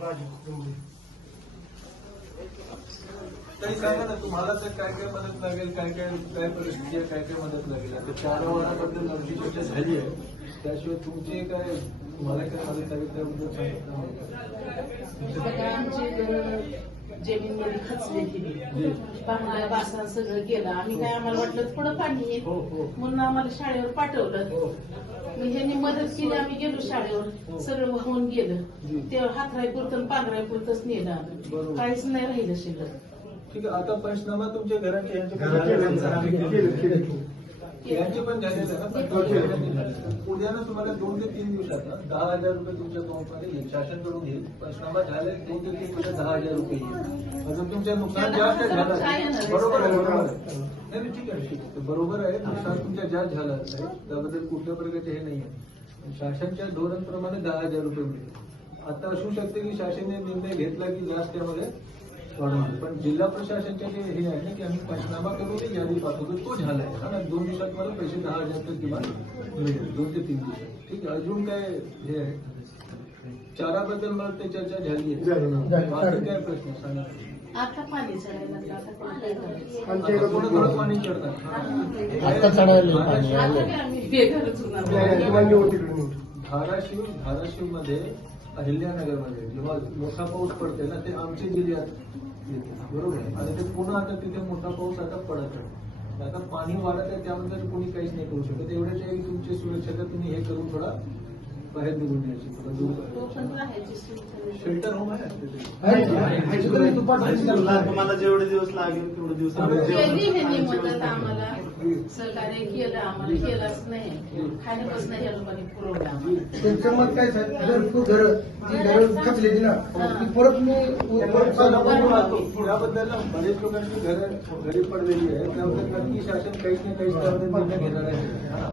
राजू कुटुंबे सांगा ना तुम्हाला तर काय काय मदत लागेल काय काय काय परिस्थिती आहे काय काय मदत लागेल? आता चार वाराबद्दल चर्चा झाली आहे. त्याशिवाय तुमचे काय तुम्हाला काय मदत लागेल त्याबद्दल सांगितलं सगळं आमची घर जमीन मध्ये खचले. गेली पाहुण्या बासरा सगळं गेलं आम्ही काय आम्हाला वाटलं पुढं पाणी येईल. हो हो. म्हणून आम्हाला शाळेवर पाठवलं. हो. मग ह्यांनी मदत केली आम्ही गेलो शाळेवर. सगळं वाहून जी. गेलं ते हातराय पुरतं पांघराय पुरतच नेलं काहीच नाही राहिलं शिल्लक. ठीक आहे आता पंचनामा तुमच्या घराचे यांचे पण झालेले आहे. ना तुम्हाला दोन ते तीन दिवसात दहा हज़ार रुपये तुमच्या अकाउंटमध्ये येईल शासनकडून येईल पंचनामा झाले दोन ते तीन दिवसात दहा हज़ार रुपये येईल. अजून तुमच्या नुकसान जास्त झालं बरोबर आहे बरोबर आहे. नाही ठीक आहे बरोबर आहे नुकसान तुमच्या जास्त झालं आहे त्याबद्दल कुठल्या प्रकारचे हे नाही आहे शासनच्या धोरणप्रमाणे दहा हज़ार रुपये मिळेल आता असू शकते की शासनाने निर्णय घेतला की जास्त त्यामध्ये वाढवणार पण जिल्हा प्रशासनचे जे हे आहे ना की आम्ही पंचनामा करून यादी पाठवतो तो झालाय. आणि दोन दिवसात मला पैसे दहा हजार तर किमान मिळेल दोन ते तीन दिवसात. ठीक आहे अजून काय हे आहे? चाराबद्दल मला ते चर्चा झाली आहे. बाकी काय प्रश्न सांगा? आता पाणी आमच्या थोडं पाणी चढतात. धाराशिव धाराशिवमध्ये अहिल्यानगरमध्ये जेव्हा मोठा पाऊस पडते ना ते आमची जिल्ह्यात येते बरोबर आहे? आणि ते पुन्हा आता तिथे मोठा पाऊस आता पडत आहे. आता पाणी वाढत आहे त्यामध्ये कोणी काहीच नाही करू शकत. एवढेच आहे की तुमची सुरक्षता तुम्ही हे करून थोडा बाहेर निघून यायची शेल्टर होम आहे. तुम्हाला जेवढे दिवस लागेल तेवढे दिवस आम्ही केली ह्यांनी जेवण- मदत आम्हाला सहकार्य केलं आम्हाला केलंच नाही. खाण्यापासून ह्या लोकांनी पुरवलं आम्हाला. त्यांचं मत काय साहेब घरकुल घर जी घरं खचलेली ना ती परत मी परत पण चालू आपण करून पाहतो, याबद्दल ना बरेच लोकांची घरं घरी पडलेली आहे त्याबद्दल नक्की शासन काहीच ना काहीच त्याबद्दल निर्णय घेणार आहे.